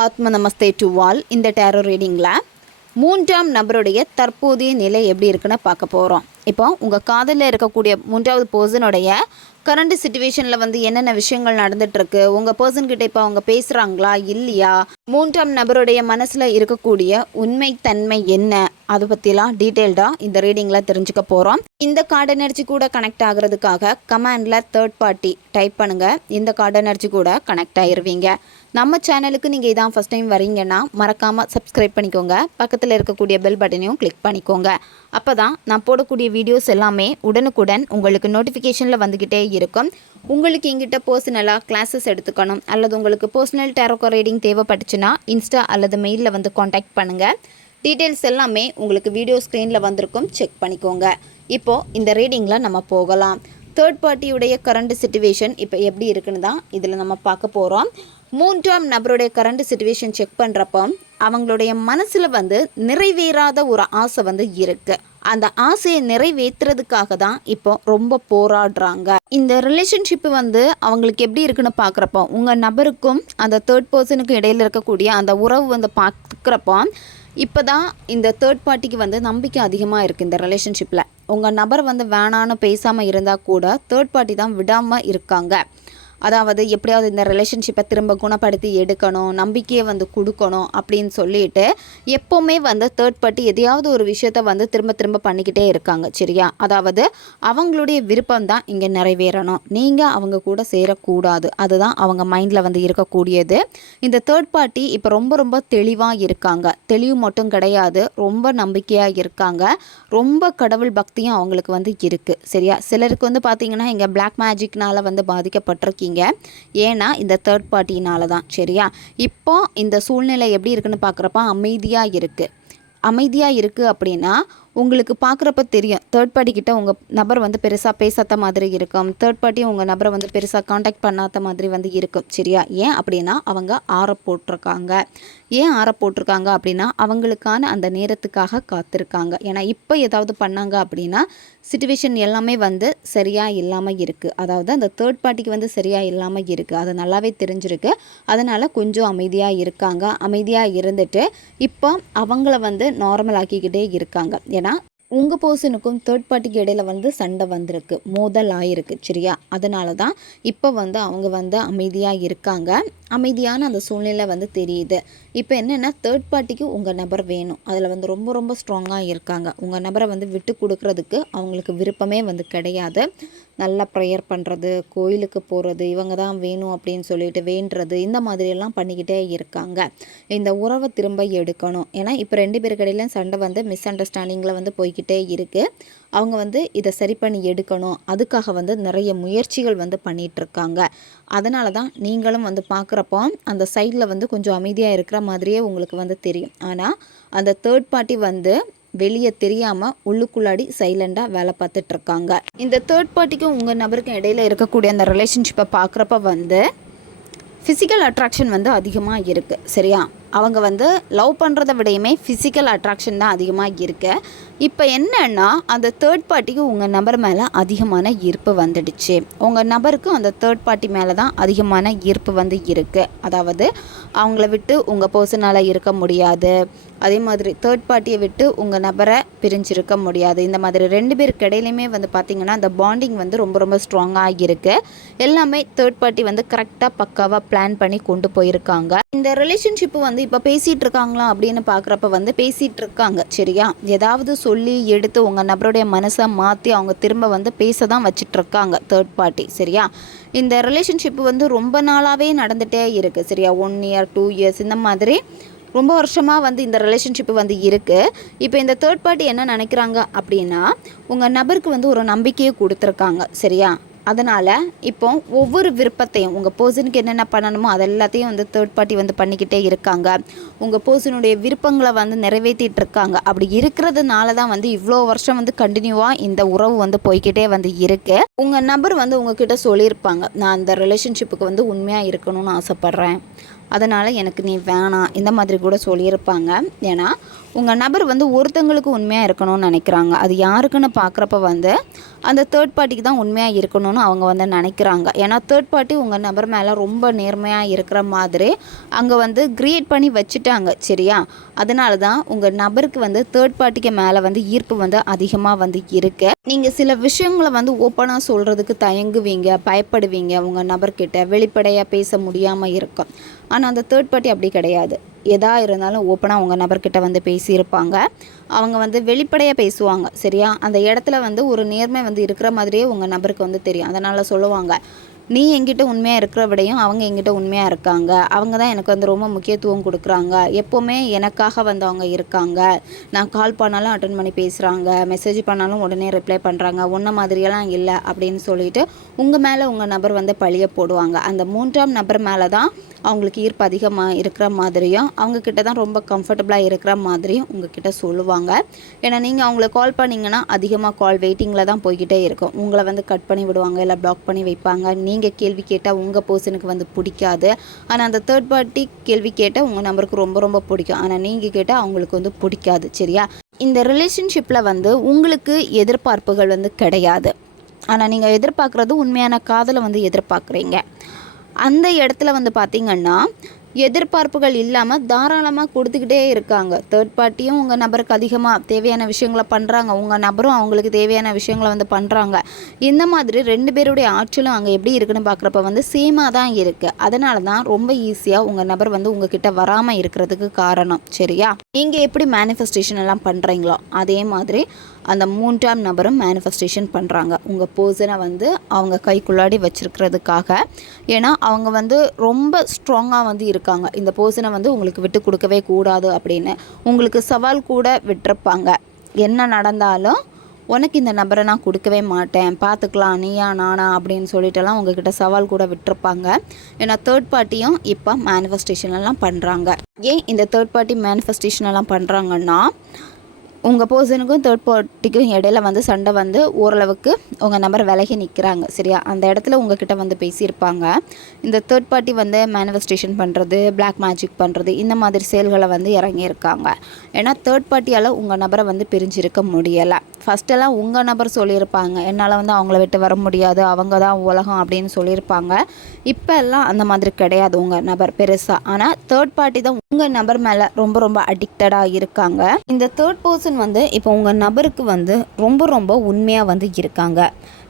ஆத்ம நமஸ்தே to all. இந்த tarot ரீடிங்கில் மூன்றாம் நபருடைய தற்போதைய நிலை எப்படி இருக்குன்னு பார்க்க போகிறோம். இப்போ உங்கள் காதலில் இருக்கக்கூடிய மூன்றாவது பர்சனுடைய கரண்ட் சிச்சுவேஷனில் என்னென்ன விஷயங்கள் நடந்துகிட்ருக்கு, உங்கள் பர்சன்கிட்ட இப்போ அவங்க பேசுகிறாங்களா இல்லையா, மூன்றாம் நபருடைய மனசில் இருக்கக்கூடிய உண்மை தன்மை என்ன, அதை பற்றிலாம் டீட்டெயில்டாக இந்த ரீடிங்கில் தெரிஞ்சுக்க போகிறோம். இந்த கார்டு எனர்ஜி கூட கனெக்ட் ஆகிறதுக்காக கமாண்டில் தேர்ட் பார்ட்டி டைப் பண்ணுங்கள். இந்த கார்டு எனர்ஜி கூட கனெக்ட் ஆகிருவீங்க. நம்ம சேனலுக்கு நீங்கள் இதான் ஃபஸ்ட் டைம் வரீங்கன்னா மறக்காமல் சப்ஸ்கிரைப் பண்ணிக்கோங்க. பக்கத்தில் இருக்கக்கூடிய பெல் பட்டனையும் கிளிக் பண்ணிக்கோங்க. அப்போ தான் நான் போடக்கூடிய வீடியோஸ் எல்லாமே உடனுக்குடன் உங்களுக்கு நோட்டிஃபிகேஷனில் வந்துக்கிட்டே இருக்கும். உங்களுக்கு எங்கிட்ட பர்சனலாக கிளாஸஸ் எடுத்துக்கணும் அல்லது உங்களுக்கு பர்சனல் டேரோ ரீடிங் தேவைப்பட்டுச்சுன்னா இன்ஸ்டா அல்லது மெயிலில் காண்டாக்ட் பண்ணுங்கள். டீட்டெயில்ஸ் எல்லாமே உங்களுக்கு வீடியோ ஸ்க்ரீனில் வந்திருக்கும், செக் பண்ணிக்கோங்க. இப்போது இந்த ரீடிங்கில் நம்ம போகலாம். தேர்ட் பார்ட்டியுடைய கரண்ட் சிச்சுவேஷன் இப்போ எப்படி இருக்குன்னு தான் இதில் நம்ம பார்க்க போகிறோம். மூன்றாம் நபருடைய கரண்ட் சிச்சுவேஷன் செக் பண்ணுறப்போ அவங்களுடைய மனசில் நிறைவேறாத ஒரு ஆசை இருக்குது. அந்த ஆசையை நிறைவேற்றுறதுக்காக தான் இப்போ ரொம்ப போராடுறாங்க. இந்த ரிலேஷன்ஷிப்பு அவங்களுக்கு எப்படி இருக்குன்னு பார்க்குறப்போ உங்கள் நபருக்கும் அந்த தேர்ட் பர்சனுக்கும் இடையில் இருக்கக்கூடிய அந்த உறவு பார்க்குறப்போ இப்போ தான் இந்த தேர்ட் பார்ட்டிக்கு நம்பிக்கை அதிகமாக இருக்குது. இந்த ரிலேஷன்ஷிப்பில் உங்கள் நபர் வேணான்னு பேசாமல் இருந்தால் கூட தேர்ட் பார்ட்டி தான் விடாமல் இருக்காங்க. அதாவது எப்படியாவது இந்த ரிலேஷன்ஷிப்பை திரும்ப குணப்படுத்தி எடுக்கணும், நம்பிக்கையை கொடுக்கணும் அப்படின்னு சொல்லிட்டு எப்போவுமே தேர்ட் பார்ட்டி எதையாவது ஒரு விஷயத்த திரும்ப திரும்ப பண்ணிக்கிட்டே இருக்காங்க. சரியா? அதாவது அவங்களுடைய விருப்பம் தான் இங்கே நிறைவேறணும், நீங்கள் அவங்க கூட சேரக்கூடாது. அதுதான் அவங்க மைண்டில் இருக்கக்கூடியது. இந்த தேர்ட் பார்ட்டி இப்போ ரொம்ப ரொம்ப தெளிவாக இருக்காங்க. தெளிவு மட்டும் கிடையாது, ரொம்ப நம்பிக்கையாக இருக்காங்க. ரொம்ப கடவுள் பக்தியும் அவங்களுக்கு இருக்குது. சரியா? சிலருக்கு பார்த்தீங்கன்னா இங்கே பிளாக் மேஜிக்னால் பாதிக்கப்பட்டிருக்கீங்க. ஏன்னா இந்த தேர்ட் பார்ட்டினால தான். சரியா? இப்போ இந்த சூழ்நிலை எப்படி இருக்குன்னு பார்க்குறப்ப அமைதியாக இருக்குது அப்படின்னா உங்களுக்கு பார்க்குறப்ப தெரியும் தேர்ட் பார்ட்டி கிட்ட உங்கள் நபர் பெருசாக பேசாத மாதிரி இருக்கும். தேர்ட் பார்ட்டி உங்கள் நபரை பெருசாக காண்டாக்ட் பண்ணாத மாதிரி இருக்கும். சரியா? ஏன் அப்படின்னா அவங்க ஆற போட்டிருக்காங்க. ஏன் ஆற போட்டிருக்காங்க அப்படின்னா அவங்களுக்கான அந்த நேரத்துக்காக காத்திருக்காங்க. ஏன்னா இப்போ ஏதாவது பண்ணாங்க அப்படின்னா சிச்சுவேஷன் எல்லாமே சரியாக இல்லாமல் இருக்குது. அதாவது அந்த தேர்ட் பார்ட்டிக்கு சரியாக இல்லாமல் இருக்குது. அது நல்லாவே தெரிஞ்சிருக்கு. அதனால் கொஞ்சம் அமைதியாக இருக்காங்க. அமைதியாக இருந்துட்டு இப்போ அவங்கள நார்மல் ஆக்கிக்கிட்டே இருக்காங்க. ஏன்னா உங்கள் பர்சனுக்கும் தேர்ட் பார்ட்டிக்கு இடையில் சண்டை வந்திருக்கு, மோதல் ஆகிருக்கு. சரியா? அதனால தான் இப்போ அவங்க அமைதியாக இருக்காங்க. அமைதியான அந்த சூழ்நிலை தெரியுது. இப்போ என்னென்னா தேர்ட் பார்ட்டிக்கு உங்கள் நபர் வேணும். அதில் ரொம்ப ரொம்ப ஸ்ட்ராங்காக இருக்காங்க. உங்கள் நபரை விட்டு கொடுக்கறதுக்கு அவங்களுக்கு விருப்பமே கிடையாது. நல்லா ப்ரேயர் பண்ணுறது, கோயிலுக்கு போகிறது, இவங்க தான் வேணும் அப்படின்னு சொல்லிட்டு வேண்டுறது, இந்த மாதிரியெல்லாம் பண்ணிக்கிட்டே இருக்காங்க. இந்த உறவை திரும்ப எடுக்கணும். ஏன்னா இப்போ ரெண்டு பேருக்கு இடையிலும் சண்டை மிஸ் அண்டர்ஸ்டாண்டிங்கில் போய்கிட்டே இருக்குது. அவங்க இதை சரி பண்ணி எடுக்கணும். அதுக்காக நிறைய முயற்சிகள் பண்ணிகிட்ருக்காங்க. அதனால தான் நீங்களும் பார்க்குறப்போ அந்த சைடில் கொஞ்சம் அமைதியாக இருக்கிற மாதிரியே உங்களுக்கு தெரியும். ஆனால் அந்த தேர்ட் பார்ட்டி வெளியே தெரியாமல் உள்ளுக்குள்ளாடி சைலண்டாக வேலை பார்த்துட்ருக்காங்க. இந்த தேர்ட் பார்ட்டிக்கும் உங்கள் நபருக்கும் இடையில் இருக்கக்கூடிய அந்த ரிலேஷன்ஷிப்பை பார்க்குறப்ப ஃபிசிக்கல் அட்ராக்ஷன் அதிகமாக இருக்குது. சரியா? அவங்க லவ் பண்ணுறதை விடையுமே ஃபிசிக்கல் அட்ராக்ஷன் தான் அதிகமாக இருக்குது. இப்போ என்னன்னா அந்த தேர்ட் பார்ட்டிக்கு உங்கள் நபர் மேலே அதிகமான ஈர்ப்பு வந்துடுச்சு. உங்கள் நபருக்கு அந்த தேர்ட் பார்ட்டி மேலே தான் அதிகமான ஈர்ப்பு இருக்குது. அதாவது அவங்கள விட்டு உங்கள் பர்சனால் இருக்க முடியாது. அதே மாதிரி தேர்ட் பார்ட்டியை விட்டு உங்கள் நபரை பிரிஞ்சிருக்க முடியாது. இந்த மாதிரி ரெண்டு பேருக்கு இடையிலையுமே பார்த்திங்கன்னா அந்த பாண்டிங் ரொம்ப ரொம்ப ஸ்ட்ராங்காக இருக்குது. எல்லாமே தேர்ட் பார்ட்டி கரெக்டாக பக்காவாக பிளான் பண்ணி கொண்டு போயிருக்காங்க. இந்த ரிலேஷன்ஷிப்பு இப்போ பேசிகிட்டு இருக்காங்களா அப்படின்னு பார்க்குறப்ப பேசிகிட்டு இருக்காங்க. சரியா? ஏதாவது சொல்லி எடுத்து உங்கள் நபருடைய மனசை மாற்றி அவங்க திரும்ப பேச தான் வச்சிட்ருக்காங்க தேர்ட் பார்ட்டி. சரியா? இந்த ரிலேஷன்ஷிப்பு ரொம்ப நாளாகவே நடந்துகிட்டே இருக்குது. சரியா? 1 year 2 years இந்த மாதிரி ரொம்ப வருஷமாக இந்த ரிலேஷன்ஷிப்பு இருக்குது. இப்போ இந்த தேர்ட் பார்ட்டி என்ன நினைக்கிறாங்க அப்படின்னா உங்கள் நபருக்கு ஒரு நம்பிக்கையை கொடுத்துருக்காங்க. சரியா? அதனால் இப்போ ஒவ்வொரு விருப்பத்தையும் உங்கள் பர்சனுக்கு என்னென்ன பண்ணணுமோ அது எல்லாத்தையும் தேர்ட் பார்ட்டி பண்ணிக்கிட்டே இருக்காங்க. உங்கள் பர்சனுடைய விருப்பங்களை நிறைவேற்றிட்டு இருக்காங்க. அப்படி இருக்கிறதுனால தான் இவ்வளோ வருஷம் கண்டினியூவாக இந்த உறவு போய்கிட்டே இருக்குது. உங்கள் நபர் உங்ககிட்ட சொல்லியிருப்பாங்க, நான் அந்த ரிலேஷன்ஷிப்புக்கு உண்மையாக இருக்கணும்னு ஆசைப்பட்றேன். அதனால் எனக்கு நீ வேணாம் இந்த மாதிரி கூட சொல்லியிருப்பாங்க. ஏன்னா உங்கள் நபர் வந்து ஒருத்தங்களுக்கு உண்மையாக இருக்கணும்னு நினைக்கிறாங்க. அது யாருக்குன்னு பார்க்குறப்ப வந்து அந்த தேர்ட் பார்ட்டிக்கு தான் உண்மையாக இருக்கணும்னு அவங்க வந்து நினைக்கிறாங்க. ஏன்னா தேர்ட் பார்ட்டி உங்கள் நபர் மேலே ரொம்ப நேர்மையாக இருக்கிற மாதிரி அங்கே வந்து கிரியேட் பண்ணி வச்சுட்டாங்க. சரியா? அதனால தான் உங்கள் நபருக்கு வந்து தேர்ட் பார்ட்டிக்கு மேலே வந்து ஈர்ப்பு வந்து அதிகமாக வந்து இருக்கு. நீங்கள் சில விஷயங்களை வந்து ஓப்பனாக சொல்கிறதுக்கு தயங்குவீங்க, பயப்படுவீங்க. உங்கள் நபர்கிட்ட வெளிப்படையாக பேச முடியாமல் இருக்கும். ஆனால் அந்த தேர்ட் பார்ட்டி அப்படி கிடையாது. எதா இருந்தாலும் ஓப்பனாக உங்கள் நபர்கிட்ட வந்து பேசியிருப்பாங்க. அவங்க வந்து வெளிப்படையாக பேசுவாங்க. சரியா? அந்த இடத்துல வந்து ஒரு நேர்மை வந்து இருக்கிற மாதிரியே உங்கள் நபருக்கு வந்து தெரியும். அதனால் சொல்லுவாங்க, நீ என்கிட்ட உண்மையாக இருக்கிற விடையும் அவங்க என்கிட்ட உண்மையாக இருக்காங்க. அவங்க தான் எனக்கு வந்து ரொம்ப முக்கியத்துவம் கொடுக்குறாங்க. எப்போவுமே எனக்காக வந்து அவங்க இருக்காங்க. நான் கால் பண்ணாலும் அட்டன் பண்ணி பேசுகிறாங்க, மெசேஜ் பண்ணாலும் உடனே ரிப்ளை பண்ணுறாங்க. உன்ன மாதிரியெல்லாம் இல்லை அப்படின்னு சொல்லிட்டு உங்கள் மேலே உங்கள் நபர் வந்து பழிய போடுவாங்க. அந்த 3ஆம் நபர் மேலே தான் அவங்களுக்கு ஈர்ப்பு அதிகமாக இருக்கிற மாதிரியும் அவங்கக்கிட்ட தான் ரொம்ப கம்ஃபர்டபுளாக இருக்கிற மாதிரியும் உங்ககிட்ட சொல்லுவாங்க. ஏன்னா நீங்கள் அவங்கள கால் பண்ணிங்கன்னா அதிகமாக கால் வெயிட்டிங்கில் தான் போய்கிட்டே இருக்கும். உங்களை வந்து கட் பண்ணி விடுவாங்க, இல்லை பிளாக் பண்ணி வைப்பாங்க. நீங்கள் கேள்வி கேட்டால் உங்கள் பர்சனுக்கு வந்து பிடிக்காது. ஆனால் அந்த தேர்ட் பார்ட்டி கேள்வி கேட்டால் உங்கள் நம்பருக்கு ரொம்ப ரொம்ப பிடிக்கும். ஆனால் நீங்கள் கேட்டால் அவங்களுக்கு வந்து பிடிக்காது. சரியா? இந்த ரிலேஷன்ஷிப்பில் வந்து உங்களுக்கு எதிர்பார்ப்புகள் வந்து கிடையாது. ஆனால் நீங்கள் எதிர்பார்க்குறது உண்மையான காதலை வந்து எதிர்பார்க்குறீங்க. அந்த இடத்துல வந்து பார்த்திங்கன்னா எதிர்பார்ப்புகள் இல்லாமல் தாராளமாக கொடுத்துக்கிட்டே இருக்காங்க. தேர்ட் பார்ட்டியும் உங்கள் நபருக்கு அதிகமாக தேவையான விஷயங்களை பண்ணுறாங்க, உங்கள் நபரும் அவங்களுக்கு தேவையான விஷயங்களை வந்து பண்ணுறாங்க. இந்த மாதிரி 2 பேருடைய ஆற்றலும் அங்கே எப்படி இருக்குன்னு பார்க்குறப்ப வந்து சேமாக தான் இருக்குது. அதனால தான் ரொம்ப ஈஸியாக உங்கள் நபர் வந்து உங்ககிட்ட வராமல் இருக்கிறதுக்கு காரணம். சரியா? நீங்கள் எப்படி மேனிஃபெஸ்டேஷன் எல்லாம் பண்ணுறீங்களோ அதே மாதிரி அந்த 3ஆம் நபரும் மேனிஃபெஸ்டேஷன் பண்ணுறாங்க உங்கள் பர்சனை வந்து அவங்க கைக்குள்ளாடி வச்சுருக்கிறதுக்காக. ஏன்னா அவங்க வந்து ரொம்ப ஸ்ட்ராங்காக வந்து இருக்காங்க. இந்த பர்சனை வந்து உங்களுக்கு விட்டு கொடுக்கவே கூடாது அப்படின்னு உங்களுக்கு சவால் கூட விட்டுருப்பாங்க. என்ன நடந்தாலும் உனக்கு இந்த நபரை நான் கொடுக்கவே மாட்டேன், பார்த்துக்கலாம், நீயா நானா அப்படின்னு சொல்லிட்டுலாம் உங்ககிட்ட சவால் கூட விட்டுருப்பாங்க. ஏன்னா தேர்ட் பார்ட்டியும் இப்போ மேனிஃபெஸ்டேஷன்லாம் பண்ணுறாங்க. ஏன் இந்த தேர்ட் பார்ட்டி மேனிஃபெஸ்டேஷனெல்லாம் பண்ணுறாங்கன்னா உங்கள் பர்சனுக்கும் தேர்ட் பார்ட்டிக்கும் இடையில வந்து சண்டை வந்து ஓரளவுக்கு உங்கள் நபர் விலகி நிற்கிறாங்க. சரியா? அந்த இடத்துல உங்ககிட்ட வந்து பேசியிருப்பாங்க. இந்த தேர்ட் பார்ட்டி வந்து மேனிஃபெஸ்டேஷன் பண்ணுறது, பிளாக் மேஜிக் பண்ணுறது, இந்த மாதிரி செயல்களை வந்து இறங்கியிருக்காங்க. ஏன்னா தேர்ட் பார்ட்டியால் உங்கள் நபரை வந்து பிரிஞ்சிருக்க முடியலை. ஃபஸ்ட்டெல்லாம் உங்கள் நபர் சொல்லியிருப்பாங்க, என்னால் வந்து அவங்கள விட்டு வர முடியாது, அவங்க தான் உலகம் அப்படின்னு சொல்லியிருப்பாங்க. இப்போ எல்லாம் அந்த மாதிரி கிடையாது உங்கள் நபர் பெருசாக. ஆனால் தேர்ட் பார்ட்டி தான் உங்கள் நபர் மேலே ரொம்ப ரொம்ப அடிக்டடாக இருக்காங்க. இந்த தேர்ட் பர்சன் வந்து இப்போ உங்கள் நபருக்கு வந்து ரொம்ப ரொம்ப உண்மையாக வந்து இருக்காங்க.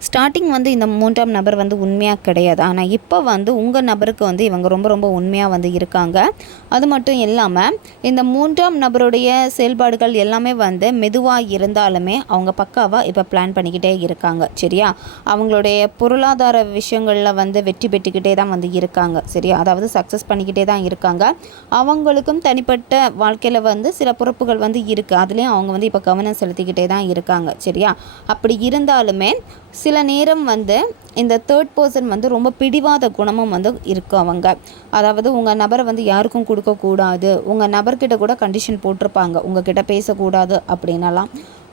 ஸ்டார்டிங் வந்து இந்த 3ஆம் நபர் வந்து உண்மையாக கிடையாது. ஆனால் இப்போ வந்து உங்கள் நபருக்கு வந்து இவங்க ரொம்ப ரொம்ப உண்மையாக வந்து இருக்காங்க. அது மட்டும் இல்லாமல் இந்த 3ஆம் நபருடைய செயல்பாடுகள் எல்லாமே வந்து மெதுவாக இருந்தாலுமே அவங்க பக்காவாக இப்போ பிளான் பண்ணிக்கிட்டே இருக்காங்க. சரியா? அவங்களுடைய பொருளாதார விஷயங்களில் வந்து வெற்றி பெற்றுக்கிட்டே தான் வந்து இருக்காங்க. சரியா? அதாவது சக்ஸஸ் பண்ணிக்கிட்டே தான் இருக்காங்க. அவங்களுக்கும் தனிப்பட்ட வாழ்க்கையில் வந்து சில பொறுப்புகள் வந்து இருக்குது. அதுலேயும் அவங்க வந்து இப்போ கவனம் செலுத்திக்கிட்டே தான் இருக்காங்க. சரியா? அப்படி இருந்தாலுமே சில நேரம் வந்து இந்த தேர்ட் பர்சன் வந்து ரொம்ப பிடிவாத குணமும் வந்து இருக்கும் அவங்க. அதாவது உங்கள் நபரை வந்து யாருக்கும் கொடுக்கக்கூடாது, உங்கள் நபர்கிட்ட கூட கண்டிஷன் போட்டிருப்பாங்க, உங்ககிட்ட பேசக்கூடாது அப்படின்னலாம்.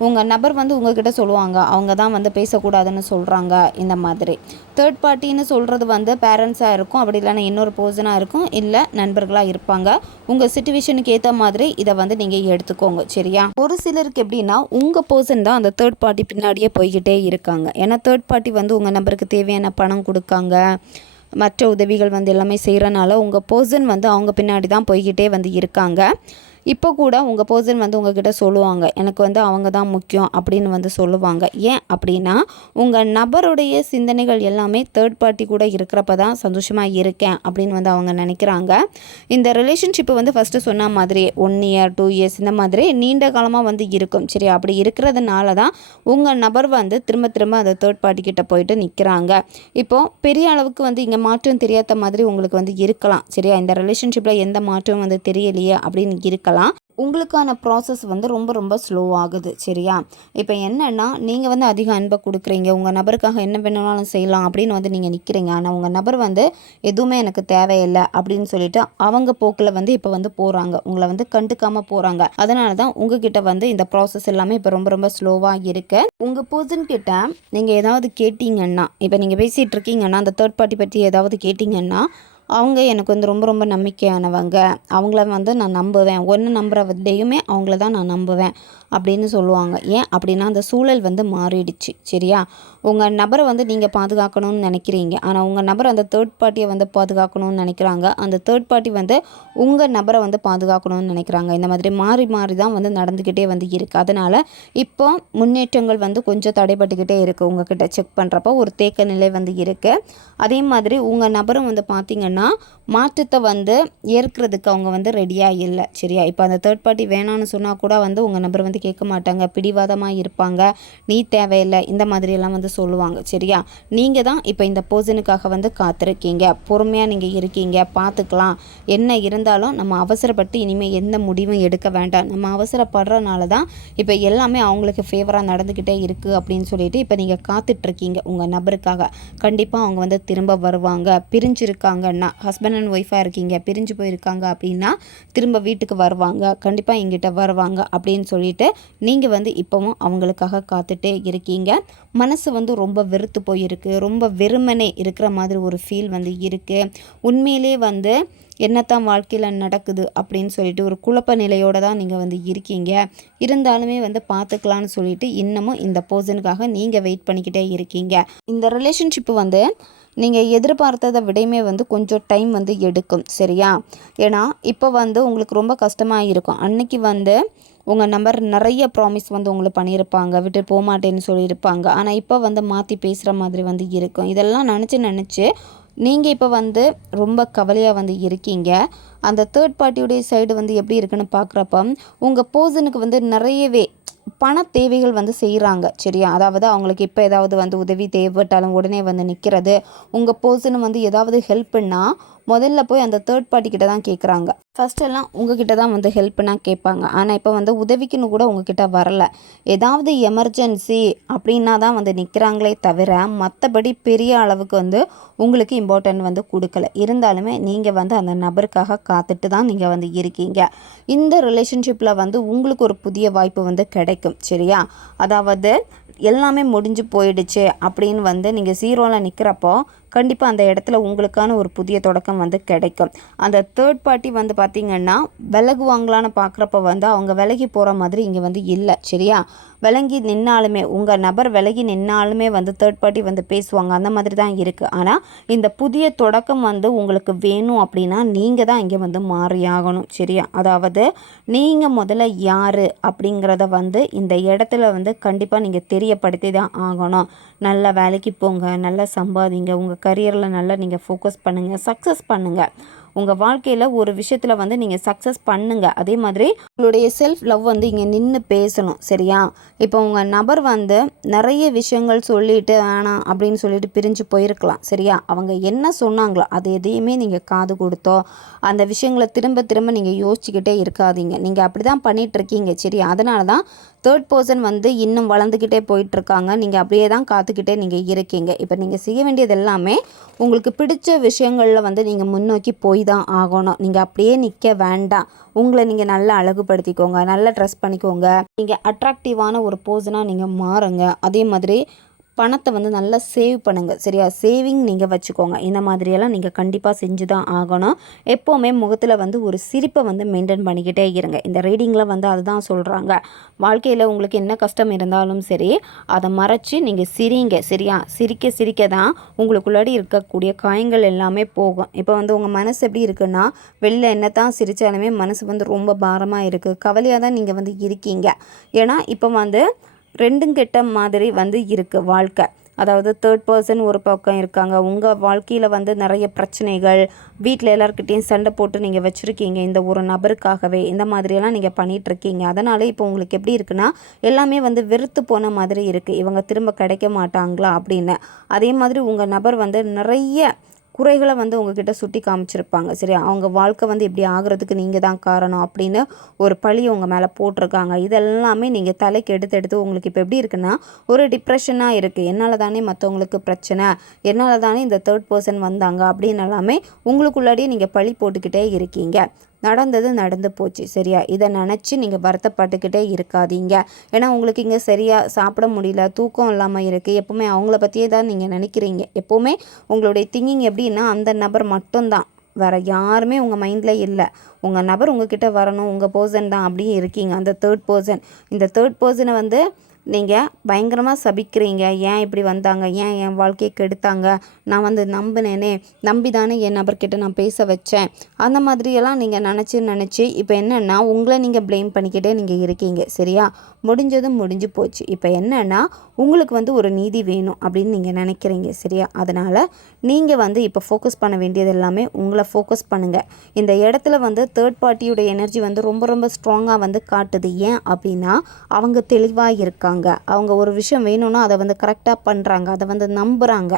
உங்கள் நபர் வந்து உங்ககிட்ட சொல்லுவாங்க, அவங்க தான் வந்து பேசக்கூடாதுன்னு சொல்கிறாங்க. இந்த மாதிரி தேர்ட் பார்ட்டின்னு சொல்கிறது வந்து பேரண்ட்ஸாக இருக்கும், அப்படி இல்லைன்னா இன்னொரு பர்சனாக இருக்கும், இல்லை நண்பர்களாக இருப்பாங்க. உங்கள் சிச்சுவேஷனுக்கு ஏற்ற மாதிரி இதை வந்து நீங்கள் எடுத்துக்கோங்க. சரியா? ஒரு சிலருக்கு எப்படின்னா உங்கள் பர்சன் தான் அந்த தேர்ட் பார்ட்டி பின்னாடியே போய்கிட்டே இருக்காங்க. ஏன்னா தேர்ட் பார்ட்டி வந்து உங்கள் நபருக்கு தேவையான பணம் கொடுக்காங்க, மற்ற உதவிகள் வந்து எல்லாமே செய்கிறனால உங்கள் பர்சன் வந்து அவங்க பின்னாடி தான் போய்கிட்டே வந்து இருக்காங்க. இப்போ கூட உங்கள் பர்சன் வந்து உங்ககிட்ட சொல்லுவாங்க, எனக்கு வந்து அவங்க தான் முக்கியம் அப்படின்னு வந்து சொல்லுவாங்க. ஏன் அப்படின்னா உங்கள் நபருடைய சிந்தனைகள் எல்லாமே தேர்ட் பார்ட்டி கூட இருக்கிறப்ப தான் சந்தோஷமாக இருக்கேன் அப்படின்னு வந்து அவங்க நினைக்கிறாங்க. இந்த ரிலேஷன்ஷிப்பு வந்து ஃபஸ்ட்டு சொன்ன மாதிரி 1 இயர் 2 இயர்ஸ் இந்த மாதிரி நீண்ட காலமாக வந்து இருக்கும். சரி, அப்படி இருக்கிறதுனால தான் உங்கள் நபர் வந்து திரும்ப திரும்ப அந்த தேர்ட் பார்ட்டி கிட்ட போயிட்டு நிற்கிறாங்க. இப்போது பெரிய அளவுக்கு வந்து இங்கே மாற்றம் தெரியாத மாதிரி உங்களுக்கு வந்து இருக்கலாம். சரியா? இந்த ரிலேஷன்ஷிப்பில் எந்த மாற்றம் வந்து தெரியலையே அப்படின்னு இருக்கலாம். உங்களுக்கான ப்ராசஸ் வந்து ரொம்ப ரொம்ப ஸ்லோவாகுது. சரியா? இப்போ என்னென்னா நீங்கள் வந்து அதிக அன்பை கொடுக்குறீங்க, உங்கள் நபருக்காக என்ன வேணும்னாலும் செய்யலாம் அப்படின்னு வந்து நீங்கள் நிற்கிறீங்க. ஆனால் உங்கள் நபர் வந்து எதுவுமே எனக்கு தேவையில்லை அப்படின்னு சொல்லிட்டு அவங்க போக்கில் வந்து இப்போ வந்து போகிறாங்க, உங்களை வந்து கண்டுக்காமல் போகிறாங்க. அதனால தான் உங்ககிட்ட வந்து இந்த ப்ராசஸ் எல்லாமே இப்போ ரொம்ப ரொம்ப ஸ்லோவாக இருக்கு. உங்கள் பர்சன்கிட்ட நீங்கள் ஏதாவது கேட்டிங்கன்னா, இப்போ நீங்கள் பேசிகிட்டு இருக்கீங்கன்னா அந்த தேர்ட் பார்ட்டி பற்றி ஏதாவது கேட்டிங்கன்னா அவங்க எனக்கு வந்து ரொம்ப ரொம்ப நம்பிக்கையானவங்க, அவங்கள வந்து நான் நம்புவேன், ஒன்று நம்புகிற விடையுமே அவங்கள தான் நான் நம்புவேன் அப்படின்னு சொல்லுவாங்க. ஏன் அப்படின்னா அந்த சூழல் வந்து மாறிடுச்சு. சரியா? உங்கள் நபரை வந்து நீங்கள் பாதுகாக்கணும்னு நினைக்கிறீங்க, ஆனால் உங்கள் நபர் அந்த தேர்ட் பார்ட்டியை வந்து பாதுகாக்கணும்னு நினைக்கிறாங்க, அந்த தேர்ட் பார்ட்டி வந்து உங்கள் நபரை வந்து பாதுகாக்கணும்னு நினைக்கிறாங்க. இந்த மாதிரி மாறி மாறி தான் வந்து நடந்துக்கிட்டே வந்து இருக்குது. அதனால் இப்போ முன்னேற்றங்கள் வந்து கொஞ்சம் தடைப்பட்டுக்கிட்டே இருக்குது. உங்ககிட்ட செக் பண்ணுறப்போ ஒரு தேக்க நிலை வந்து இருக்குது. அதே மாதிரி உங்கள் நபரும் வந்து பார்த்திங்கன்னா மாற்றத்தை வந்து ஏற்கிறதுக்கு அவங்க வந்து ரெடியாக இல்லை. சரியா? இப்போ அந்த தேர்ட் பார்ட்டி வேணான்னு சொன்னால் கூட வந்து உங்கள் நபர் வந்து கேட்க மாட்டாங்க, பிடிவாதமாக இருப்பாங்க, நீ தேவையில்லை இந்த மாதிரியெல்லாம் வந்து சொல்லுவாங்க. சரியா? நீங்கள் தான் இப்போ இந்த பர்சனுக்காக வந்து காத்திருக்கீங்க, பொறுமையாக நீங்கள் இருக்கீங்க, பார்த்துக்கலாம், என்ன இருந்தாலும் நம்ம அவசரப்பட்டு இனிமேல் எந்த முடிவும் எடுக்க வேண்டாம், நம்ம அவசரப்படுறனால தான் இப்போ எல்லாமே அவங்களுக்கு ஃபேவராக நடந்துக்கிட்டே இருக்குது அப்படின்னு சொல்லிட்டு இப்போ நீங்கள் காத்துட்ருக்கீங்க உங்கள் நபருக்காக. கண்டிப்பாக அவங்க வந்து திரும்ப வருவாங்க. பிரிஞ்சிருக்காங்கன்னா, ஹஸ்பண்ட் அண்ட் ஒய்ஃபாக இருக்கீங்க, பிரிஞ்சு போயிருக்காங்க அப்படின்னா திரும்ப வீட்டுக்கு வருவாங்க, கண்டிப்பாக எங்கிட்ட வருவாங்க அப்படின்னு சொல்லிட்டு நீங்கள் வந்து இப்போவும் அவங்களுக்காக காத்துட்டே இருக்கீங்க. மனசு வந்து ரொம்ப வெறுத்து போயிருக்கு, ரொம்ப வெறுமனே இருக்கிற மாதிரி ஒரு ஃபீல் வந்து இருக்குது. உண்மையிலே வந்து என்னத்தான் வாழ்க்கையில் நடக்குது அப்படின்னு சொல்லிட்டு ஒரு குழப்ப நிலையோடு தான் நீங்கள் வந்து இருக்கீங்க. இருந்தாலுமே வந்து பார்த்துக்கலான்னு சொல்லிட்டு இன்னமும் இந்த பர்சனுக்காக நீங்கள் வெயிட் பண்ணிக்கிட்டே இருக்கீங்க. இந்த ரிலேஷன்ஷிப்பு வந்து நீங்கள் எதிர்பார்த்ததை விடையுமே வந்து கொஞ்சம் டைம் வந்து எடுக்கும். சரியா? ஏன்னா இப்போ வந்து உங்களுக்கு ரொம்ப கஷ்டமாக இருக்கும். அன்னைக்கு வந்து உங்கள் நம்பர் நிறைய ப்ராமிஸ் வந்து உங்களுக்கு பண்ணியிருப்பாங்க, விட்டு போகமாட்டேன்னு சொல்லியிருப்பாங்க, ஆனால் இப்போ வந்து மாற்றி பேசுகிற மாதிரி வந்து இருக்கும். இதெல்லாம் நினச்சி நீங்கள் இப்போ வந்து ரொம்ப கவலையாக வந்து இருக்கீங்க. அந்த தேர்ட் பார்ட்டியுடைய சைடு வந்து எப்படி இருக்குன்னு பார்க்குறப்ப உங்கள் பர்சனுக்கு வந்து நிறையவே பண தேவைகள் வந்து செய்கிறாங்க. சரியா? அதாவது அவங்களுக்கு இப்போ ஏதாவது வந்து உதவி தேவைப்பட்டாலும் உடனே வந்து நிற்கிறது. உங்கள் பர்சன் வந்து ஏதாவது ஹெல்ப்புன்னா முதல்ல போய் அந்த தேர்ட் பார்ட்டி கிட்ட தான் கேட்குறாங்க. ஃபஸ்ட்டெல்லாம் உங்ககிட்ட தான் வந்து ஹெல்ப்னா கேட்பாங்க, ஆனால் இப்போ வந்து உதவிக்குன்னு கூட உங்ககிட்ட வரல. ஏதாவது எமர்ஜென்சி அப்படின்னா தான் வந்து நிற்கிறாங்களே தவிர மற்றபடி பெரிய அளவுக்கு வந்து உங்களுக்கு இம்பார்ட்டன்ட் வந்து கொடுக்கல. இருந்தாலுமே நீங்கள் வந்து அந்த நபருக்காக காத்துட்டு தான் நீங்கள் வந்து இருக்கீங்க. இந்த ரிலேஷன்ஷிப்பில் வந்து உங்களுக்கு ஒரு புதிய வாய்ப்பு வந்து கிடைக்கும். சரியா? அதாவது எல்லாமே முடிஞ்சு போயிடுச்சு அப்படின்னு வந்து நீங்கள் ஜீரோவில் நிற்கிறப்போ கண்டிப்பாக அந்த இடத்துல உங்களுக்கான ஒரு புதிய தொடக்கம் வந்து கிடைக்கும். அந்த தேர்ட் பார்ட்டி வந்து பார்த்திங்கன்னா விலகுவாங்களான்னு பார்க்குறப்ப வந்து அவங்க விலகி போகிற மாதிரி இங்கே வந்து இல்லை. சரியா? விலகி நின்னாலுமே உங்கள் நபர் விலகி நின்னாலுமே வந்து தேர்ட் பார்ட்டி வந்து பேசுவாங்க, அந்த மாதிரி தான் இருக்குது. ஆனால் இந்த புதிய தொடக்கம் வந்து உங்களுக்கு வேணும் அப்படின்னா நீங்கள் தான் இங்கே வந்து மாறியாகணும். சரியா? அதாவது நீங்கள் முதல்ல யார் அப்படிங்கிறத வந்து இந்த இடத்துல வந்து கண்டிப்பாக நீங்கள் தெரியப்படுத்தி தான் ஆகணும். நல்ல வேலைக்கு போங்க, நல்லா சம்பாதிங்க, உங்கள் கரியரில் நல்லா நீங்கள் ஃபோக்கஸ் பண்ணுங்கள், சக்ஸஸ் பண்ணுங்கள். உங்கள் வாழ்க்கையில் ஒரு விஷயத்தில் வந்து நீங்கள் சக்ஸஸ் பண்ணுங்கள். அதே மாதிரி உங்களுடைய செல்ஃப் லவ் வந்து இங்கே நின்று பேசணும். சரியா? இப்போ உங்கள் நபர் வந்து நிறைய விஷயங்கள் சொல்லிட்டு வேணாம் அப்படின்னு சொல்லிட்டு பிரிஞ்சு போயிருக்கலாம். சரியா? அவங்க என்ன சொன்னாங்களோ அது எதையுமே நீங்கள் காது கொடுத்தோ அந்த விஷயங்களை திரும்ப திரும்ப நீங்கள் யோசிச்சுக்கிட்டே இருக்காதீங்க. நீங்கள் அப்படி தான் பண்ணிகிட்ருக்கீங்க. சரியா? அதனால தான் தேர்ட் பர்சன் வந்து இன்னும் வளர்ந்துக்கிட்டே போயிட்டுருக்காங்க. நீங்கள் அப்படியே தான் காத்துக்கிட்டே நீங்கள் இருக்கீங்க. இப்போ நீங்கள் செய்ய வேண்டியது எல்லாமே உங்களுக்கு பிடிச்ச விஷயங்களில் வந்து நீங்கள் முன்னோக்கி போய் தான் ஆகணும். நீங்கள் அப்படியே நிற்க வேண்டாம். உங்களை நீங்கள் நல்லா அழகுபடுத்திக்கோங்க, நல்லா ட்ரெஸ் பண்ணிக்கோங்க, நீங்கள் அட்ராக்டிவான ஒரு பர்சனாக நீங்கள் மாறுங்க. அதே மாதிரி பணத்தை வந்து நல்லா சேவ் பண்ணுங்கள். சரியா? சேவிங் நீங்கள் வச்சுக்கோங்க. இந்த மாதிரியெல்லாம் நீங்கள் கண்டிப்பாக செஞ்சு தான் ஆகணும். எப்போவுமே முகத்தில் வந்து ஒரு சிரிப்பை வந்து மெயின்டைன் பண்ணிக்கிட்டே இருங்க. இந்த ரீடிங்கில் வந்து அதுதான் சொல்கிறாங்க. வாழ்க்கையில் உங்களுக்கு என்ன கஷ்டம் இருந்தாலும் சரி அதை மறைச்சி நீங்கள் சிரிங்க. சரியா? சிரிக்க சிரிக்க தான் உங்களுக்குள்ளாடி இருக்கக்கூடிய காயங்கள் எல்லாமே போகும். இப்போ வந்து உங்கள் மனசு எப்படி இருக்குன்னா வெளில என்ன தான் சிரித்தாலுமே மனசு வந்து ரொம்ப பாரமாக இருக்குது, கவலையாக தான் நீங்கள் வந்து இருக்கீங்க. ஏன்னா இப்போ வந்து ரெண்டும் கெட்ட மாதிரி வந்து இருக்குது வாழ்க்கை. அதாவது தேர்ட் பர்சன் ஒரு பக்கம் இருக்காங்க, உங்கள் வாழ்க்கையில் வந்து நிறைய பிரச்சனைகள், வீட்டில் எல்லாருக்கிட்டையும் சண்டை போட்டு நீங்கள் வச்சுருக்கீங்க இந்த ஒரு நபருக்காகவே. இந்த மாதிரியெல்லாம் நீங்கள் பண்ணிகிட்ருக்கீங்க. அதனால் இப்போ உங்களுக்கு எப்படி இருக்குன்னா எல்லாமே வந்து வெறுத்து போன மாதிரி இருக்குது, இவங்க திரும்ப கிடைக்க மாட்டாங்களா அப்படின்னு. அதே மாதிரி உங்கள் நபர் வந்து நிறைய குறைகளை வந்து உங்ககிட்ட சுட்டி காமிச்சிருப்பாங்க. சரி, அவங்க வாழ்க்கை வந்து இப்படி ஆகிறதுக்கு நீங்கள் தான் காரணம் அப்படின்னு ஒரு பழியை உங்கள் மேலே போட்டிருக்காங்க. இதெல்லாமே நீங்கள் தலைக்கு எடுத்து உங்களுக்கு இப்போ எப்படி இருக்குன்னா ஒரு டிப்ரெஷனாக இருக்குது. என்னால் தானே மற்றவங்களுக்கு பிரச்சனை, என்னால் தானே இந்த தேர்ட் பர்சன் வந்தாங்க அப்படின்னு எல்லாமே உங்களுக்குள்ளாடியே நீங்கள் பழி போட்டுக்கிட்டே இருக்கீங்க. நடந்தது நடந்து போச்சு. சரியா? இதை நினச்சி நீங்கள் வருத்தப்பட்டுக்கிட்டே இருக்காதீங்க. ஏன்னா உங்களுக்கு இங்கே சரியாக சாப்பிட முடியல, தூக்கம் இல்லாமல் இருக்குது, எப்போவுமே அவங்கள பற்றியே தான் நீங்கள் நினைக்கிறீங்க. எப்போவுமே உங்களுடைய திங்கிங் எப்படின்னா அந்த நபர் மட்டும்தான், வேறு யாருமே உங்கள் மைண்டில் இல்லை. உங்கள் நபர் உங்ககிட்ட வரணும், உங்கள் பர்சன் தான் அப்படியே இருக்கீங்க. அந்த தேர்ட் பர்சன், இந்த தேர்ட் பர்சனை வந்து நீங்கள் பயங்கரமாக சபிக்கிறீங்க. ஏன் இப்படி வந்தாங்க, ஏன் என் வாழ்க்கையை கெடுத்தாங்க, நான் வந்து நம்பினேனே, நம்பி தானே என் நபர்கிட்ட நான் பேச வச்சேன், அந்த மாதிரியெல்லாம் நீங்கள் நினச்சி இப்போ என்னென்னா உங்களை நீங்கள் ப்ளேம் பண்ணிக்கிட்டே நீங்கள் இருக்கீங்க. சரியா, முடிஞ்சதும் முடிஞ்சு போச்சு. இப்போ என்னென்னா உங்களுக்கு வந்து ஒரு நீதி வேணும் அப்படின்னு நீங்கள் நினைக்கிறீங்க. சரியா, அதனால் நீங்கள் வந்து இப்போ ஃபோக்கஸ் பண்ண வேண்டியது எல்லாமே உங்களை ஃபோக்கஸ் பண்ணுங்கள். இந்த இடத்துல வந்து தேர்ட் பார்ட்டியோட எனர்ஜி வந்து ரொம்ப ரொம்ப ஸ்ட்ராங்காக வந்து காட்டுது. ஏன் அப்படின்னா அவங்க தெளிவாக இருக்காங்க. அவங்க ஒரு விஷயம் வேணும்னா அதை வந்து கரெக்டாக பண்ணுறாங்க, அதை வந்து நம்புகிறாங்க.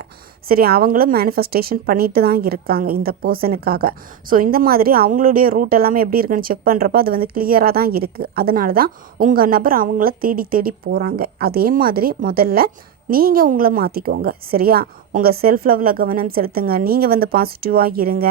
சரி, அவங்களும் மேனிஃபெஸ்டேஷன் பண்ணிட்டு தான் இருக்காங்க இந்த பர்சனுக்காக. ஸோ இந்த மாதிரி அவங்களுடைய ரூட் எல்லாமே எப்படி இருக்குன்னு செக் பண்ணுறப்போ அது வந்து கிளியராக தான் இருக்குது. அதனால தான் உங்கள் நபர் அவங்கள தேடி தேடி போகிறாங்க. அதே மாதிரி முதல்ல நீங்கள் உங்களை மாற்றிக்கோங்க. சரியா, உங்கள் செல்ஃப் லவ்வில் கவனம் செலுத்துங்க. நீங்கள் வந்து பாசிட்டிவாக இருங்க,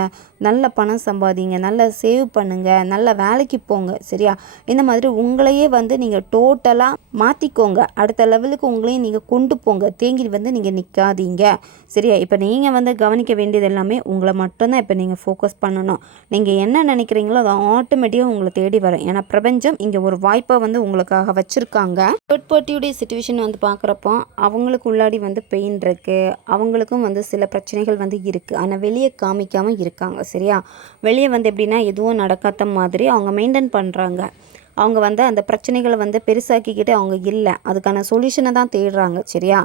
நல்ல பணம் சம்பாதிங்க, நல்லா சேவ் பண்ணுங்கள், நல்ல வேலைக்கு போங்க. சரியா, இந்த மாதிரி உங்களையே வந்து நீங்கள் டோட்டலாக மாற்றிக்கோங்க. அடுத்த லெவலுக்கு உங்களையும் நீங்கள் கொண்டு போங்க. தேங்கி வந்து நீங்கள் நிற்காதீங்க. சரியா, இப்போ நீங்கள் வந்து கவனிக்க வேண்டியது எல்லாமே உங்களை மட்டும்தான் இப்போ நீங்கள் ஃபோக்கஸ் பண்ணணும். நீங்கள் என்ன நினைக்கிறீங்களோ அது ஆட்டோமேட்டிக்காக உங்களை தேடி வரும். ஏன்னா பிரபஞ்சம் இங்கே ஒரு வாய்ப்பை வந்து உங்களுக்காக வச்சுருக்காங்க. தேர்ட் பார்ட்டியுடைய சிச்சுவேஷன் வந்து பார்க்குறப்போ அவங்களுக்கு உள்ளாடி வந்து பெயின் இருக்குது, அவங்களுக்கும் வந்து சில பிரச்சனைகள் வந்து இருக்குது. ஆனால் வெளியே காமிக்காமல் இருக்காங்க. சரியா, வெளியே வந்து எப்படின்னா எதுவும் நடக்காத மாதிரி அவங்க மெயின்டைன் பண்ணுறாங்க. அவங்க வந்து அந்த பிரச்சனைகளை வந்து பெருசாக்கிக்கிட்டு அவங்க இல்லை, அதுக்கான சொல்யூஷனை தான் தேடுறாங்க. சரியா,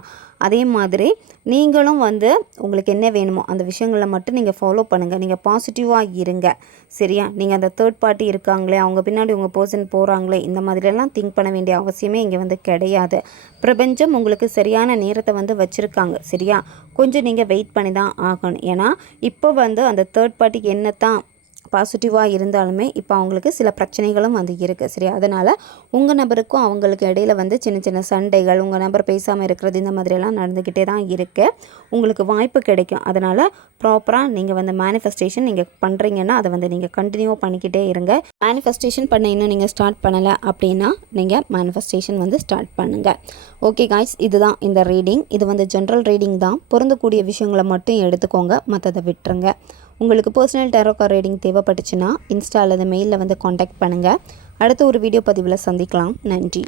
அதே மாதிரி நீங்களும் வந்து உங்களுக்கு என்ன வேணுமோ அந்த விஷயங்களை மட்டும் நீங்கள் ஃபாலோ பண்ணுங்கள். நீங்கள் பாசிட்டிவாக இருங்க. சரியா, நீங்கள் அந்த தேர்ட் பார்ட்டி இருக்காங்களே, அவங்க பின்னாடி உங்கள் பர்சன் போகிறாங்களே, இந்த மாதிரியெல்லாம் திங்க் பண்ண வேண்டிய அவசியமே இங்கே வந்து கிடையாது. பிரபஞ்சம் உங்களுக்கு சரியான நேரத்தை வந்து வச்சுருக்காங்க. சரியா, கொஞ்சம் நீங்கள் வெயிட் பண்ணி தான் ஆகணும். ஏன்னா இப்போ வந்து அந்த தேர்ட் பார்ட்டிக்கு என்ன தான் பாசிட்டிவாக இருந்தாலுமே இப்போ அவங்களுக்கு சில பிரச்சனைகளும் வந்து இருக்குது. சரி, அதனால் உங்கள் நபருக்கும் அவங்களுக்கு இடையில வந்து சின்ன சின்ன சண்டைகள், உங்கள் நபர் பேசாமல் இருக்கிறது, இந்த மாதிரியெல்லாம் நடந்துக்கிட்டே தான் இருக்குது. உங்களுக்கு வாய்ப்பு கிடைக்கும். அதனால் ப்ராப்பராக நீங்கள் வந்து மேனிஃபெஸ்டேஷன் நீங்கள் பண்ணுறீங்கன்னா அதை வந்து நீங்கள் கண்டினியூவாக பண்ணிக்கிட்டே இருங்க. மேனிஃபெஸ்டேஷன் பண்ண இன்னும் நீங்கள் ஸ்டார்ட் பண்ணலை அப்படின்னா நீங்கள் மேனிஃபெஸ்டேஷன் வந்து ஸ்டார்ட் பண்ணுங்கள். ஓகே காய்ஸ், இதுதான் இந்த ரீடிங். இது வந்து ஜென்ரல் ரீடிங் தான். பொருந்தக்கூடிய விஷயங்களை மட்டும் எடுத்துக்கோங்க, மற்றதை விட்டுருங்க. உங்களுக்கு பர்சனல் டேரோ கார்ட் ரீடிங் தேவைப்பட்டுச்சுன்னா இன்ஸ்டா அல்லது மெயிலில் வந்து காண்டாக்ட் பண்ணுங்கள். அடுத்த ஒரு வீடியோ பதிவில் சந்திக்கலாம். நன்றி.